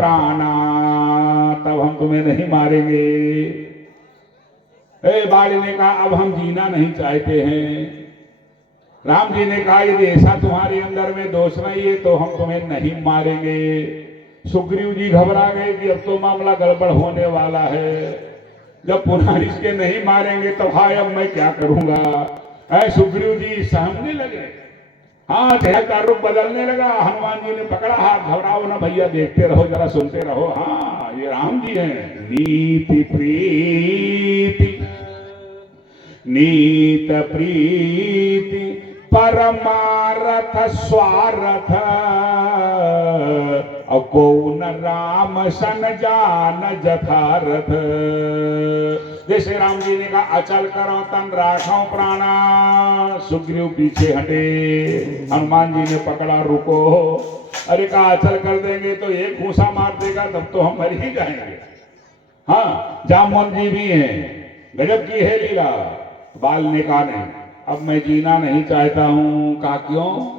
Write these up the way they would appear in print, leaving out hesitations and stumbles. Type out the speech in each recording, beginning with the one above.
प्राणा, तब हम तुम्हें नहीं मारेंगे। बाली ने कहा अब हम जीना नहीं चाहते हैं। राम जी ने कहा यदि ऐसा तुम्हारे अंदर में दोष नहीं है तो हम तुम्हें नहीं मारेंगे। सुग्रीव जी घबरा गए कि अब तो मामला गड़बड़ होने वाला है, जब पुनः इसके नहीं मारेंगे तो भाई अब मैं क्या करूंगा। सुग्रीव जी सहमने लगे, हाँ चेहरे का रूप बदलने लगा। हनुमान जी ने पकड़ा हाथ, घबराओ ना भैया, देखते रहो जरा, सुनते रहो, हाँ ये राम जी हैं। नीति प्रीति नीत प्रीति परमारथ स्वारथ, कौन राम सन जान जथारथ। जैसे राम जी ने कहा अचल करो तन राखो प्राणा, सुग्रीव पीछे हटे। हनुमान जी ने पकड़ा, रुको। अरे कहा अचल कर देंगे तो एक घूसा मार देगा तब तो हम मर ही जाएंगे। हाँ जामवंत जी भी हैं, गजब की है लीला। बाल ने कहा नहीं, अब मैं जीना नहीं चाहता हूं। कहा क्यों?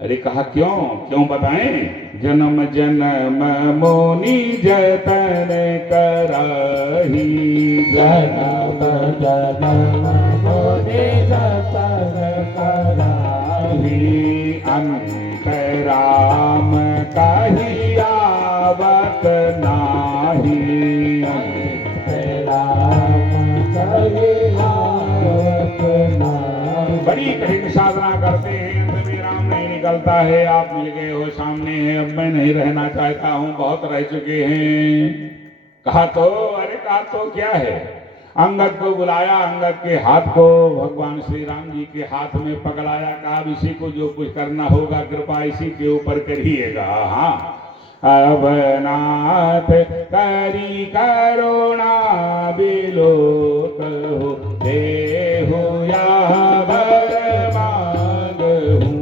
अरे कहा क्यों क्यों बताएं। जन्म जन्म मोनि जतन करही, जन्म जन्म मोनि जतन करही, अंतराम कही आवत नाही। बड़ी कठिन साधना करते हैं, तभी राम नहीं निकलता है। आप मिल गए हो, सामने है, अब मैं नहीं रहना चाहता हूँ, बहुत रह चुके हैं। कहा तो, अरे कहा तो क्या है। अंगद को बुलाया, अंगद के हाथ को भगवान श्री राम जी के हाथ में पकड़ाया। कहा इसी को जो कुछ करना होगा कृपा इसी के ऊपर करिएगा। हाँ अब नाथ करी करुणा बिलोक हो, देहु या बर मांगहूं।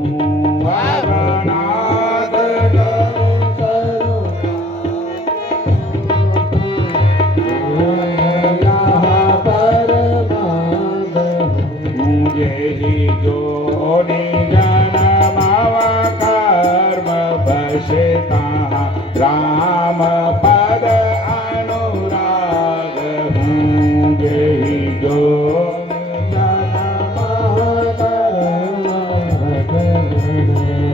अब नाथ मुझे ही जो जन्माव कर्म बसता, राम पद अनुराग होंगे ही जो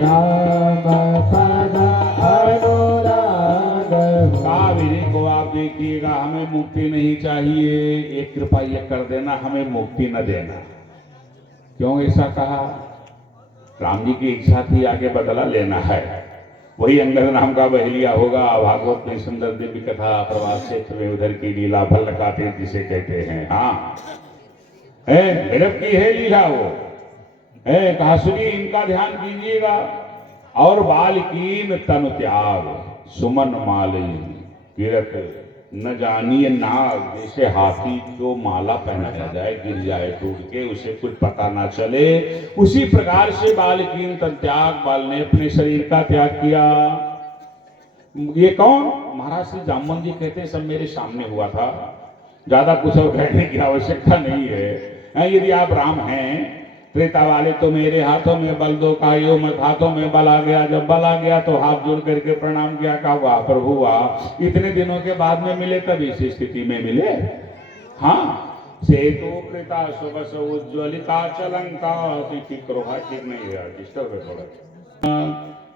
राम पद अनुराग। कावेरी को आप देखिएगा, हमें मुक्ति नहीं चाहिए, एक कृपा ये कर देना, हमें मुक्ति न देना। क्यों ऐसा कहा? राम जी की इच्छा थी आगे बदला लेना है। वही अंगद नाम का बहेलिया होगा। भागवत में सुंदर दिव्य कथा प्रवास क्षेत्र में उधर की लीला भल्लकाते जिसे कहते हैं। हाँ गजब की है लीला वो है। कहा सुनिए, इनका ध्यान कीजिएगा। और बाल कीन तनु त्याग, सुमन मालिन गिरत न जानिए नाग। जैसे हाथी को माला पहनाया जाए, गिर जाए टूट के, उसे कुछ पता ना चले, उसी प्रकार से बाल कीन तन त्याग, बाल ने अपने शरीर का त्याग किया। ये कौन? महाराज श्री जामवंत जी कहते हैं सब मेरे सामने हुआ था, ज्यादा कुछ और कहने की आवश्यकता नहीं है। यदि आप राम हैं, त्रेता वाले तो मेरे हाथों में बल दो, कायो मत, हाथों में बल आ गया। जब बल आ गया तो हाथ जोड़ करके प्रणाम किया। कहा वाह प्रभु वाह, इतने दिनों के बाद में मिले तब इसी स्थिति में मिले। हाँ सेतु कृता सुबस उज्ज्वलिता चलंका, ठीक नहीं है, डिस्टर्ब है थोड़ा।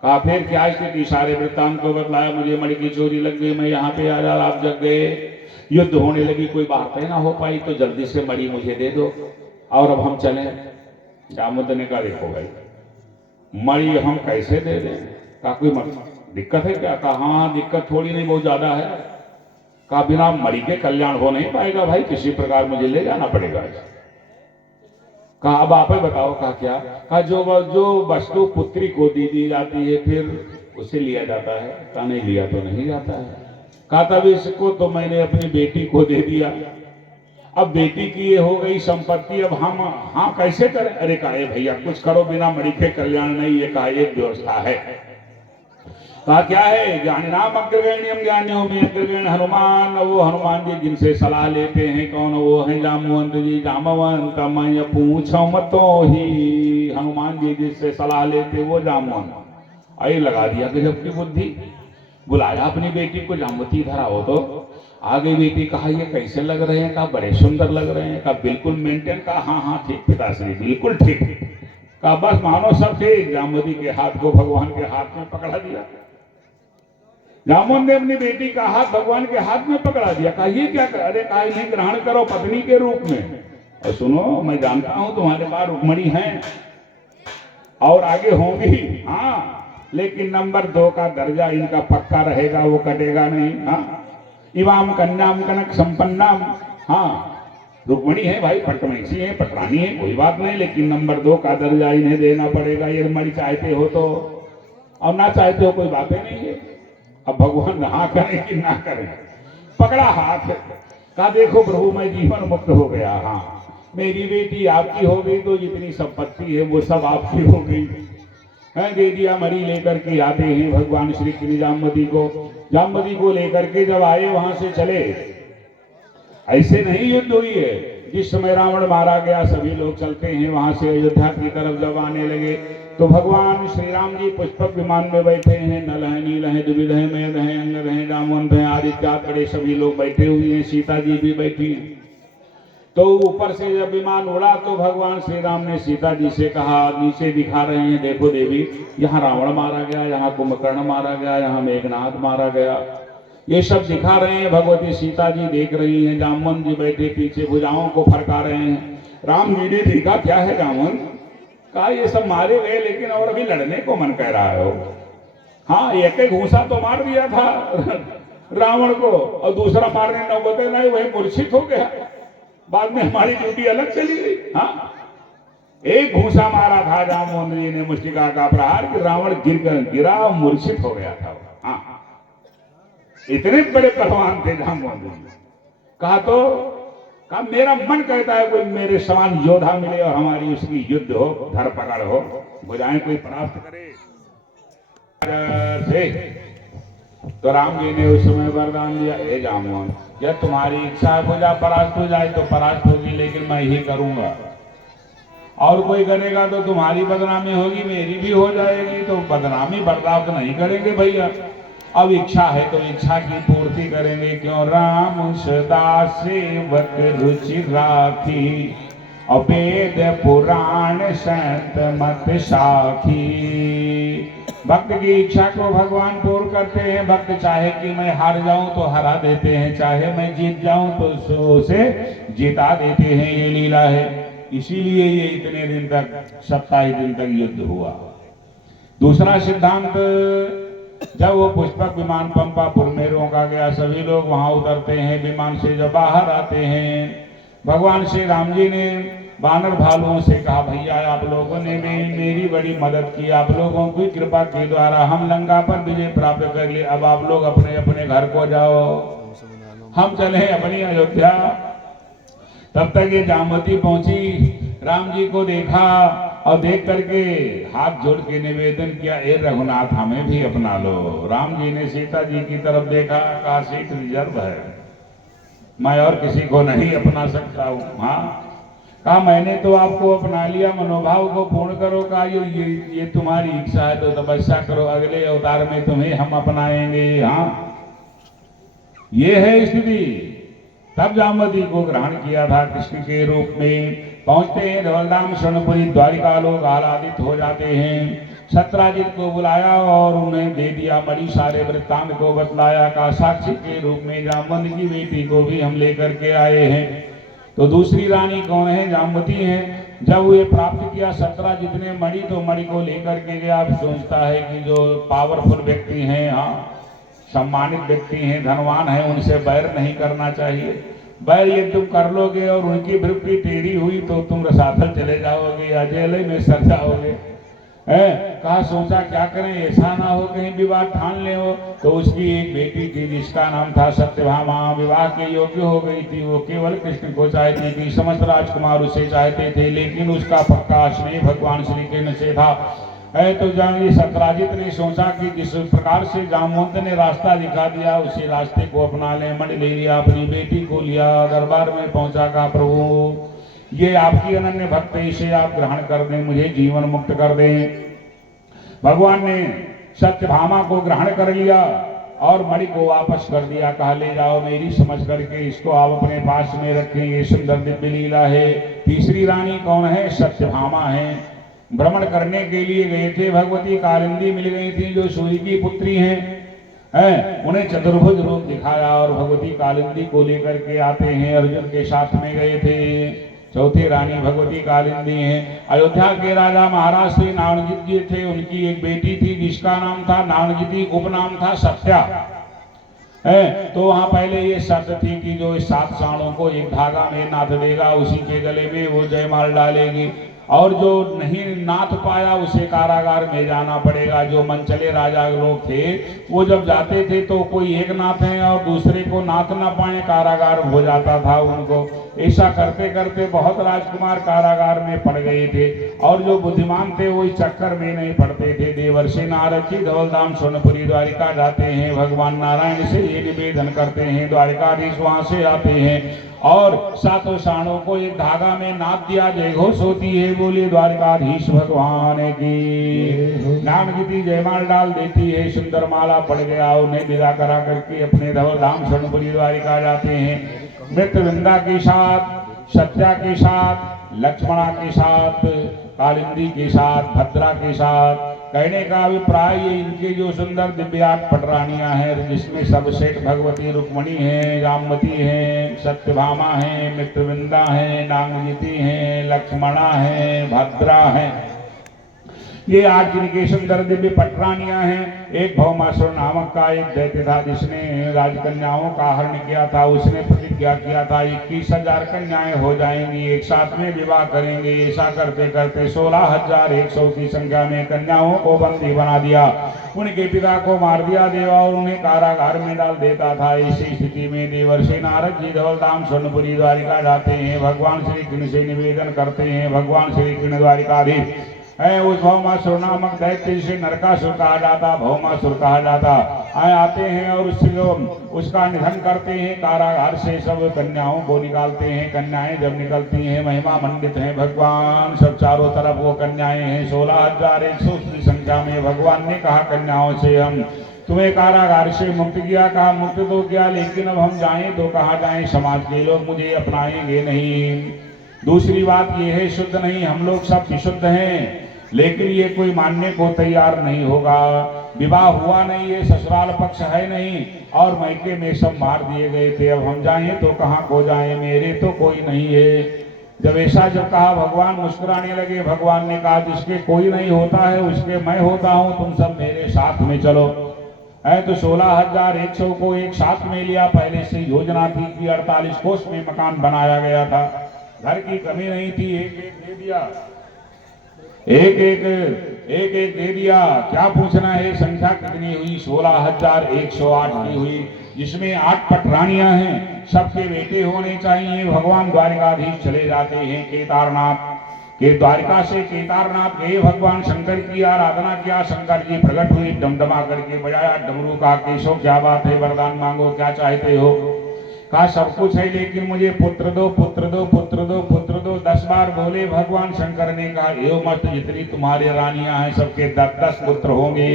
कहा फिर क्या स्थिति? सारे वृत्तांत को बतलाया। मुझे मणि की चोरी लग गई, मैं यहाँ पे आया, आप जग गए, युद्ध होने लगी, कोई बात ना हो पाई, तो जल्दी से मणि मुझे दे दो और अब हम चलें। जामवंत ने कहा देखो भाई, मणि हम कैसे दे दें? कहा कोई दिक्कत है क्या? कहा हाँ दिक्कत थोड़ी नहीं, बहुत ज्यादा है। कहा बिना मणि के कल्याण हो नहीं पाएगा भाई, किसी प्रकार मुझे ले जाना पड़ेगा। कहा अब आप ही बताओ। कहा क्या? कहा जो वस्तु पुत्री को दी जाती है फिर उसे लिया जाता है। कहा नहीं लिया तो नहीं जाता है। कहा तब इसको तो मैंने अपनी बेटी को दे दिया, अब बेटी की ये हो गई संपत्ति, अब हम हाँ कैसे करें? अरे कहा भैया कुछ करो, बिना मणि के कल्याण नहीं। ये कहा एक व्यवस्था है। कहा क्या है? ज्ञानिनाम अग्रगण्यम ज्ञानियों में अग्रगण्य हनुमान। वो हनुमान जी जिनसे सलाह लेते हैं कौन? वो है जामवंत जी। जामवंत मैं पूछो मतो ही, हनुमान जी जिससे सलाह लेते वो जामवंत। आई लगा दिया गजब की बुद्धि। बुलाया अपनी बेटी को, जामवती इधर आओ तो आ गई बेटी। कहा ये कैसे लग रहे हैं? कहा बड़े सुंदर लग रहे हैं। कहा बिल्कुल मेंटेन। कहा हाँ हाँ ठीक पिताश्री बिल्कुल ठीक। कहा बस मानो सब ठीक। जामवती के हाथ को भगवान के हाथ में पकड़ा दिया। जामुन ने अपनी बेटी का हाथ भगवान के हाथ में पकड़ा दिया। कहा ये क्या कर? अरे कहा इन्हें ग्रहण करो पत्नी के रूप में। और सुनो मैं जानता हूं तुम्हारे पास रुक्मणी है और आगे होंगी, हाँ, लेकिन नंबर 2 का दर्जा इनका पक्का रहेगा, वो कटेगा नहीं। हाँ, इवाम कन्याम कनक संपन्नाम। हाँ, रुक्मणी है भाई, पटमैसी है, पटरानी है, कोई बात नहीं, लेकिन नंबर 2 का दर्जा इन्हें देना पड़ेगा। ये रुक्मणी चाहते हो तो, और ना चाहते हो कोई बातें नहीं है। अब भगवान हाँ करें कि ना करें, पकड़ा हाथ। कहा देखो प्रभु मैं जीवन मुक्त हो गया। हाँ, मेरी बेटी आपकी हो गई तो जितनी संपत्ति है वो सब आपकी हो गई है। दे दिया। मरी लेकर के आते हैं भगवान श्री कृष्ण जामवती को। जामवती को लेकर के जब आए वहां से चले, ऐसे नहीं युद्ध हुई है। जिस समय रावण मारा गया सभी लोग चलते हैं वहां से अयोध्या की तरफ जब आने लगे तो भगवान श्री राम जी पुष्पक विमान में बैठे हैं। नल है, नील है, द्विविध है, मेघ है, अंगद है, जामवंत है, आदित्य बड़े सभी लोग बैठे हुए हैं। सीता जी भी बैठी हैं। तो ऊपर से जब विमान उड़ा तो भगवान श्री राम ने सीता जी से कहा, नीचे दिखा रहे हैं देखो देवी, यहाँ रावण मारा गया, यहाँ कुंभकर्ण मारा गया, यहाँ मेघनाथ मारा गया, ये सब दिखा रहे हैं। भगवती सीता जी देख रही हैं, जामवंत जी बैठे पीछे भुजाओं को फरका रहे हैं। राम जी ने देखा क्या है जामवंत? कहा ये सब मारे गए लेकिन और अभी लड़ने को मन कह रहा हो। हाँ, एक घूसा तो मार दिया था रावण को और दूसरा मारने नौबत नहीं, वही मूर्छित हो गया। बाद में हमारी ड्यूटी अलग चली गई। हाँ, एक घूसा मारा था जामवंत जी ने मुष्टिका का प्रहार कि रावण गिरा मूर्छित हो गया था। हाँ, इतने बड़े पहलवान थे जामवंत जी। कहा मेरा मन कहता है कोई मेरे समान योद्धा मिले और हमारी उसकी युद्ध हो, धरपकड़ हो, भुजाएं कोई प्राप्त करे से। तो राम जी ने उस समय वरदान दिया, हे जामवंत जब तुम्हारी इच्छा भुजा परास्त हो जाए तो परास्त होगी, लेकिन मैं ही करूंगा। और कोई करेगा तो तुम्हारी बदनामी होगी, मेरी भी हो जाएगी, तो बदनामी बर्दाश्त नहीं करेंगे भैया। अब इच्छा है तो इच्छा की पूर्ति करेंगे। क्यों? राम सदा सेवक रुचि राखी, अवेद पुराण संत मत साखी। भक्त की इच्छा को भगवान पूर्ण करते हैं। भक्त चाहे कि मैं हार जाऊं तो हरा देते हैं, चाहे मैं जीत जाऊं तो उसे जिता देते हैं। ये लीला है, इसीलिए ये इतने दिन तक 27 दिन तक युद्ध हुआ। दूसरा सिद्धांत, जब वो पुष्पक विमान पंपापुर में रोका गया, सभी लोग वहां उतरते हैं। विमान से जब बाहर आते हैं भगवान श्री राम जी ने बानर भालुओं से कहा, भैया आप लोगों ने मेरी बड़ी मदद की, आप लोगों की कृपा के द्वारा हम लंका पर विजय प्राप्त कर लिए। अब आप लोग अपने अपने घर को जाओ, हम चले अपनी अयोध्या। तब तक ये जामवती पहुंची, राम जी को देखा और देख करके हाथ जोड़ के निवेदन किया, ए रघुनाथ हमें भी अपना लो। राम जी ने सीता जी की तरफ देखा, कहा सीट रिजर्व है, मैं और किसी को नहीं अपना सकता हूँ। हाँ, कहा मैंने तो आपको अपना लिया, मनोभाव को पूर्ण करो। कहा ये तुम्हारी इच्छा है तो तपस्या करो, अगले अवतार में तुम्हें हम अपनाएंगे। हाँ, ये है स्थिति। तब जामवती को ग्रहण किया था कृष्ण के रूप में। पहुंचते हैं धवलधाम स्वर्णपुरी, द्वारिका लोग आह्लादित हो जाते हैं। सत्राजित को बुलाया और उन्हें दे दिया बड़ी सारे वृत्तांत को बतलाया। का साक्षी के रूप में जामवंत की बेटी को भी हम लेकर के आए हैं। तो दूसरी रानी कौन है? जामवती है। जब वे प्राप्त किया सत्राजित ने मणि, तो मणि को लेकर के गया। आप सोचता है कि जो पावरफुल व्यक्ति हैं, हाँ सम्मानित व्यक्ति हैं, धनवान हैं, उनसे बैर नहीं करना चाहिए। बैर ये तुम कर लोगे और उनकी वृत्ति टेढ़ी हुई तो तुम रसातल चले जाओगे या जेल में सड़ जाओगे। कहा सोचा क्या करें, ऐसा ना हो कहीं विवाह ठान ले हो। तो उसकी एक बेटी थी जिसका नाम था सत्यभामा, विवाह के योग्य हो गई थी। वो केवल कृष्ण को चाहती थी, समस्त राजकुमार उसे चाहते थे, लेकिन उसका पक्का स्नेह भगवान श्री कृष्ण से था। तो जानिए सत्राजित ने सोचा कि जिस प्रकार से जामवंत ने रास्ता दिखा दिया उसी रास्ते को अपना ले। मणि ले लिया, अपनी बेटी को लिया, दरबार में पहुंचा। कहा प्रभु ये आपकी अनन्य भक्त है, इसे आप ग्रहण कर दें, मुझे जीवन मुक्त कर दें। भगवान ने सत्यभामा को ग्रहण कर लिया और मणि को वापस कर दिया, कहा ले जाओ मेरी समझ करके इसको आप अपने पास में रखें, ये सुंदर दिव्य लीला है। तीसरी रानी कौन है? सत्यभामा है। भ्रमण करने के लिए गए थे, भगवती कालिंदी मिल गई थी जो सूर्य की पुत्री हैं, उन्हें चतुर्भुज रूप दिखाया और भगवती कालिंदी को लेकर के आते हैं, अर्जुन के साथ में गए थे। चौथी रानी भगवती कालिंदी हैं। अयोध्या के राजा महाराज श्री नारायणजित जी थे, उनकी एक बेटी थी जिसका नाम था नारायणजिती, उपनाम था सत्या है। तो वहां पहले ये शर्त थी कि जो इस 7 साणों को एक धागा में नाथ देगा उसी के गले में वो जयमाल डालेगी, और जो नहीं नाथ पाया उसे कारागार में जाना पड़ेगा। जो मनचले राजा लोग थे वो जब जाते थे तो कोई एक नाथ है और दूसरे को नाथ ना पाए कारागार हो जाता था उनको। ऐसा करते करते बहुत राजकुमार कारागार में पड़ गए थे, और जो बुद्धिमान थे वो इस चक्कर में नहीं पड़ते थे। देवर्षि नारद जी धवलधाम सोनपुरी द्वारिका जाते हैं, भगवान नारायण से ये निवेदन करते हैं, द्वारिकाधीश वहां से आते हैं और 7 साणों को एक धागा में नाथ दिया, जय घोष होती है, बोले द्वारिकाधीश भगवान की। नारायणजिती जयमाल डाल देती है, सुंदर माला पड़ गया, उन्हें विदा करा करके अपने धवलधाम सोनपुरी द्वारिका जाते हैं। मृत्युवृंदा के साथ, सत्या के साथ, लक्ष्मणा के साथ, कालिंदी के साथ, भद्रा के साथ। कहने का अभिप्राय ये इनके जो सुंदर दिव्याट पटरानियां हैं, जिसमें सब सेठ भगवती रुक्मणी है, जामवती है, सत्यभामा है, मृत्युवृंदा है, नारायणजिती है, लक्ष्मणा है, भद्रा है, ये 8 जिनके सुंदर दिव्य पटरानियां हैं। एक भौमासुर नामक का एक दैत्य था जिसने राजकन्याओं का हरण किया था, उसने प्रतिज्ञा किया था 21,000 कन्याएं हो जाएंगी, एक साथ में विवाह करेंगे। ऐसा करते करते 16,100 की संख्या में कन्याओं को बंदी बना दिया, उनके पिता को मार दिया देवा और उन्हें कारागार में डाल देता था। ऐसी स्थिति में देवर्षि नारद जी धवलधाम सोनपुरी द्वारिका जाते हैं, भगवान श्री कृष्ण से निवेदन करते हैं, भगवान श्री कृष्ण द्वारिकाधीश है। उस भौमासुर नामक दैत्य जिसे नरकासुर कहा जाता, भौमासुर कहा जाता, आते हैं और उसका निधन करते हैं। कारागार से सब कन्याओं को निकालते हैं। कन्याएं जब निकलती हैं महिमा मंडित हैं भगवान, सब चारों तरफ वो कन्याएं हैं। 16,100 की संख्या में भगवान ने कहा कन्याओं से, हम तुम्हें कारागार से मुक्त किया, कहा मुक्त तो किया, लेकिन अब हम जाएं तो कहाँ जाएं, समाज के लोग मुझे अपनाएंगे नहीं। दूसरी बात ये है शुद्ध नहीं, हम लोग सब विशुद्ध हैं, लेकिन ये कोई मानने को तैयार नहीं होगा। विवाह हुआ नहीं, ये ससुराल पक्ष है नहीं, और मायके में सब मार दिए गए थे, अब हम जाएं तो कहाँ को जाएं, मेरे तो कोई नहीं है। जब ऐसा जब कहा भगवान मुस्कुराने लगे। भगवान ने कहा जिसके कोई नहीं होता है उसके मैं होता हूँ, तुम सब मेरे साथ में चलो। है तो 16,100 को एक साथ में लिया। पहले से योजना थी कि 48 कोस में मकान बनाया गया था, घर की कमी नहीं थी, एक एक दे दिया, एक एक दे दिया। क्या पूछना है संख्या कितनी हुई? 16,108 की हुई, जिसमें 8 पटरानियां हैं। सबके बेटे होने चाहिए। भगवान द्वारिकाधीश चले जाते हैं केदारनाथ के, द्वारिका से केदारनाथ गए, भगवान शंकर की आराधना किया। शंकर जी प्रकट हुए, डमडमा करके बजाया डमरू का, केशव क्या बात है, वरदान मांगो, क्या चाहते हो? कहा सब कुछ है लेकिन मुझे पुत्र दो, पुत्र दो, पुत्र दो, पुत्र दो। 10 बार बोले भगवान शंकर ने कहा एवं मत, जितनी तुम्हारी रानियां हैं सबके 10-10 पुत्र होंगे।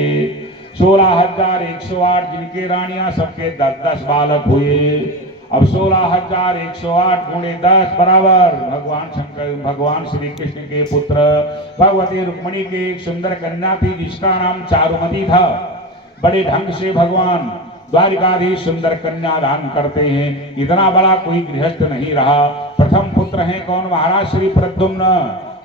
16,108 जिनके रानियां, सबके 10-10 बालक हुए। अब 16,108 गुणे 10 बराबर भगवान शंकर, भगवान श्री कृष्ण के पुत्र भगवती रुक्मणी की एक सुंदर कन्या थी जिसका नाम चारुमती था। बड़े ढंग से भगवान द्वारिकाधीश सुंदर कन्या दान करते हैं। इतना बड़ा कोई गृहस्थ नहीं रहा। प्रथम पुत्र हैं कौन? महाराज श्री प्रद्युम्न,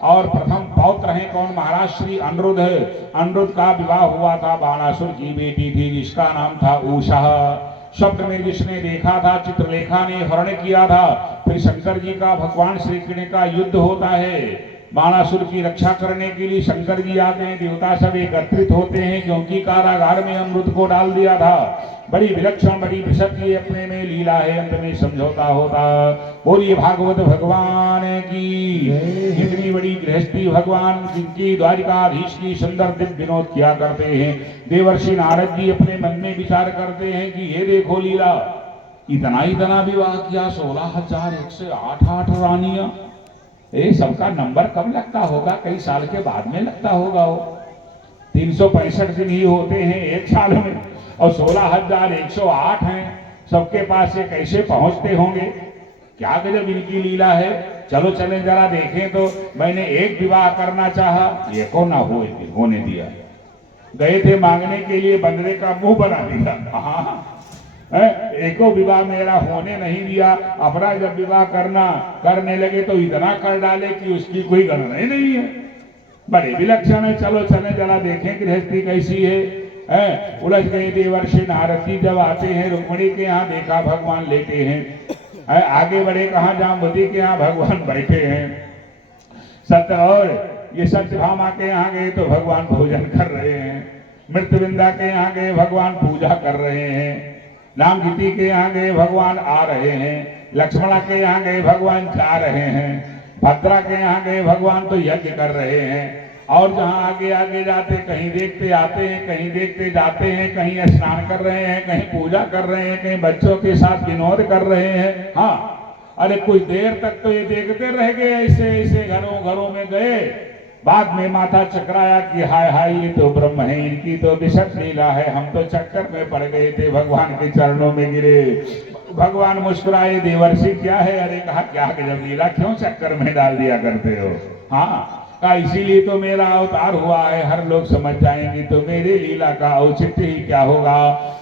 और प्रथम पौत्र हैं कौन? महाराज श्री अनिरुद्ध। अनिरुद्ध का विवाह हुआ था, बाणासुर की बेटी थी जिसका नाम था उषा। स्वप्न में जिसने देखा था, चित्रलेखा ने हरण किया था। फिर शंकर जी का भगवान श्री कृष्ण का युद्ध होता है, बाणासुर की रक्षा करने के लिए शंकर जी आते हैं, देवता सब एकत्रित होते हैं, क्योंकि कारागार में अमृत को डाल दिया था। बड़ी विलक्षण, बड़ी विशद ये अपने में लीला है, अंत में समझौता होता। बोलिए भागवत भगवान की। इतनी बड़ी गृहस्थी भगवान जिनकी द्वारिकाधीश की सुंदर दिव्य विनोद किया करते हैं। देवर्षि नारद जी अपने मन में विचार करते हैं कि ये देखो लीला, इतना विवाह किया, 16,108 रानियां। सबका नंबर कब लगता होगा? कई साल के बाद में लगता होगा। वो 365 दिन ही होते हैं एक साल में, और 16,108 हैं, सबके पास ये कैसे पहुंचते होंगे? क्या गजब इनकी लीला है। चलो चले जरा देखें तो। मैंने एक विवाह करना चाहा, ये को ना होने दिया। गए थे मांगने के लिए, बंदरे का मुंह बना दिया। एको विवाह मेरा होने नहीं दिया। अपना जब विवाह करने लगे तो इतना कर डाले कि उसकी कोई गणना ही नहीं है। बड़े विलक्षण है। चलो चले जरा देखें गृहस्थी कैसी है। उलझ गए देवर्षि नारद जी जब आते हैं रुक्मिणी के यहाँ, देखा भगवान लेटे हैं। आगे बढ़े कहा, जाम्बुवती के यहाँ भगवान बैठे हैं। सत्य और ये सत्यभामा के यहाँ गए तो भगवान भोजन कर रहे हैं। मृत्युविंदा के यहाँ गए भगवान पूजा कर रहे हैं। रामगीति के यहाँ गए भगवान आ रहे हैं। लक्ष्मणा के यहाँ गए भगवान जा रहे हैं। भद्रा के यहाँ गए भगवान तो यज्ञ कर रहे हैं। और जहाँ आगे आगे जाते, कहीं देखते आते हैं, कहीं देखते जाते हैं, कहीं स्नान कर रहे हैं, कहीं पूजा कर रहे हैं, कहीं बच्चों के साथ विनोद कर रहे हैं। हाँ, अरे कुछ देर तक तो ये देखते रह गए, ऐसे ऐसे घरों में गए। बाद में माथा चकराया कि हाय हाय, ये तो ब्रह्म है, इनकी तो विशद लीला है। हम तो चक्कर में पड़ गए थे, भगवान के चरणों में गिरे। भगवान मुस्कुराए, देवर्षि क्या है? अरे कहा, क्या गजब लीला, क्यों चक्कर में डाल दिया करते हो? हाँ का इसीलिए तो मेरा अवतार हुआ है, हर लोग समझ जाएंगे तो मेरी लीला का औचित्य ही क्या होगा।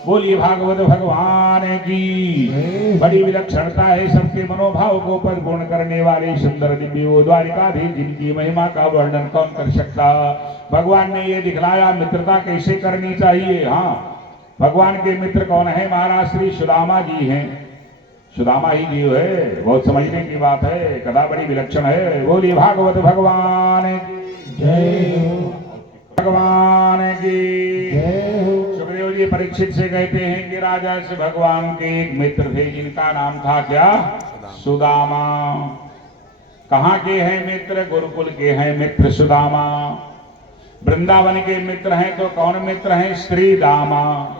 बोलिए भागवत भगवान की। बड़ी विलक्षणता है, सबके मनोभाव को परिपूर्ण करने वाले सुंदर दिव्य वो द्वारिकाधीश, जिनकी महिमा का वर्णन कौन कर सकता। भगवान ने ये दिखलाया मित्रता कैसे करनी चाहिए। हाँ, भगवान के मित्र कौन है? महाराज श्री सुदामा जी हैं। सुदामा ही जीव है, बहुत समझने की बात है, कथा बड़ी विलक्षण है। बोलिए भागवत भगवान जय हो, भगवान की जय हो। सुखदेव जी परीक्षित से कहते हैं कि राजा से भगवान के एक मित्र थे, जिनका नाम था क्या? सुदामा। कहाँ के हैं मित्र? गुरुकुल के हैं मित्र सुदामा। वृंदावन के मित्र हैं तो कौन मित्र हैं? श्री दामा।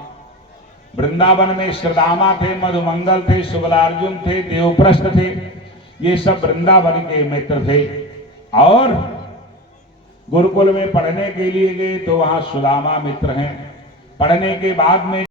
वृंदावन में श्रीदामा थे, मधुमंगल थे, शुक्लार्जुन थे, देवप्रस्थ थे। ये सब वृंदावन के मित्र थे। और गुरुकुल में पढ़ने के लिए गए तो वहां सुदामा मित्र हैं। पढ़ने के बाद में